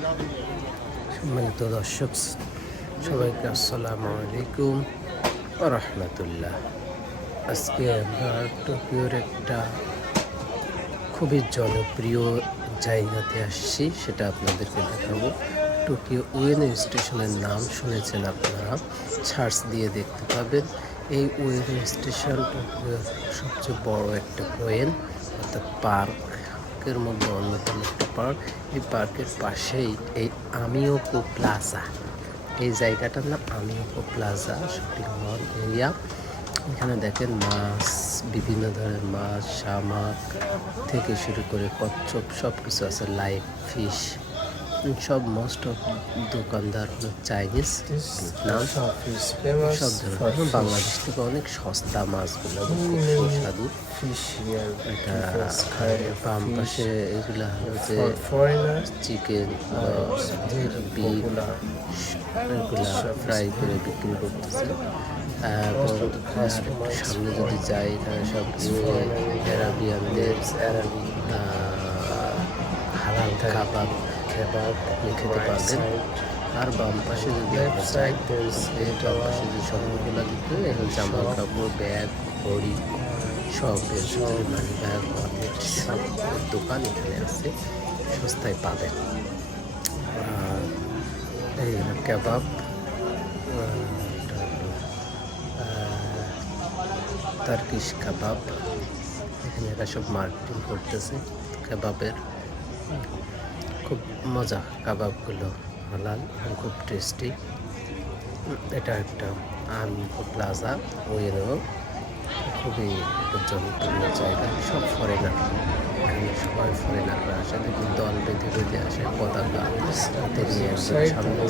সম্মানিত দর্শক, সবাইকে আসসালামু আলাইকুম রহমতুল্লাহ। আজকে আমরা টোকিওর একটা খুবই জনপ্রিয় জায়গাতে আসছি, সেটা আপনাদেরকে দেখাবো। টোকিও ওয়েন স্টেশনের নাম শুনেছেন আপনারা সার্চ দিয়ে দেখতে পাবেন। এই ওয়েন স্টেশন টোকিওর সবচেয়ে বড় একটা ওয়েন অর্থাৎ পার্কের মধ্যে অন্যতম একটা পার্ক। এই পার্কের পাশেই এই আমিওকো প্লাজা। এই জায়গাটার নাম আমিওকো প্লাজা শপিং মল এরিয়া। এখানে দেখেন মাছ, বিভিন্ন ধরনের মাছ, শামাক থেকে শুরু করে কচ্ছপ সব কিছু আছে, লাইফ ফিশ। সব মোস্ট অফ দোকানদার হলো চাইনিজ সব ধরনের. বাংলাদেশ থেকে অনেক সস্তা মাছগুলো সুস্বাদু. এটা বাম পাশে এগুলা হলো যে চিকেন popular. এগুলা ফ্রাই করে বিক্রি করতেছে সামনে যদি যাই এখানে সব অ্যারাবিয়ানদের হালাল কাবাব আপনি খেতে পারবেন। আর বাম পাশে যদি এই বাম পাশে যে শপিংগুলো দিতে এখানে জামা কাপড় ব্যাগ ঘড়ি সব এর ভিতরে মানি ব্যাগ ওয়ালেট সব দোকান এখানে আছে সস্তায় পাবেন। এই হলো কেবাব তার্কিশ কাবাব এখানে এরা সব মার্কেটিং করতেছে কাবাবের খুব মজা কাবাবগুলো হালাল এবং খুব টেস্টি। এটা একটা আমিকো প্লাজা ওয়েরও খুবই একটা জনপ্রিয় জায়গা। সব ফরেনার এখানে সবাই ফরেনাররা আসে। দেখুন দল বেঁধে বেঁধে আসে পতাকা। হাতে নিয়ে একদম সামনে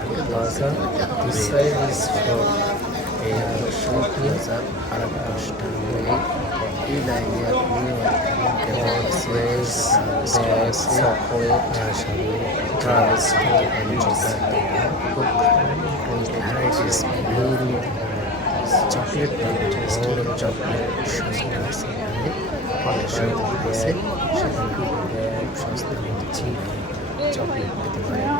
চকলেট চকলেট সস্তা আছে এখানে আছে সেখানে সস্তা চকলেট পেতে পারেন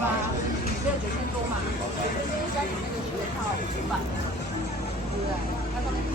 对吧？没有九千多嘛，加你那个学套五百，对不对？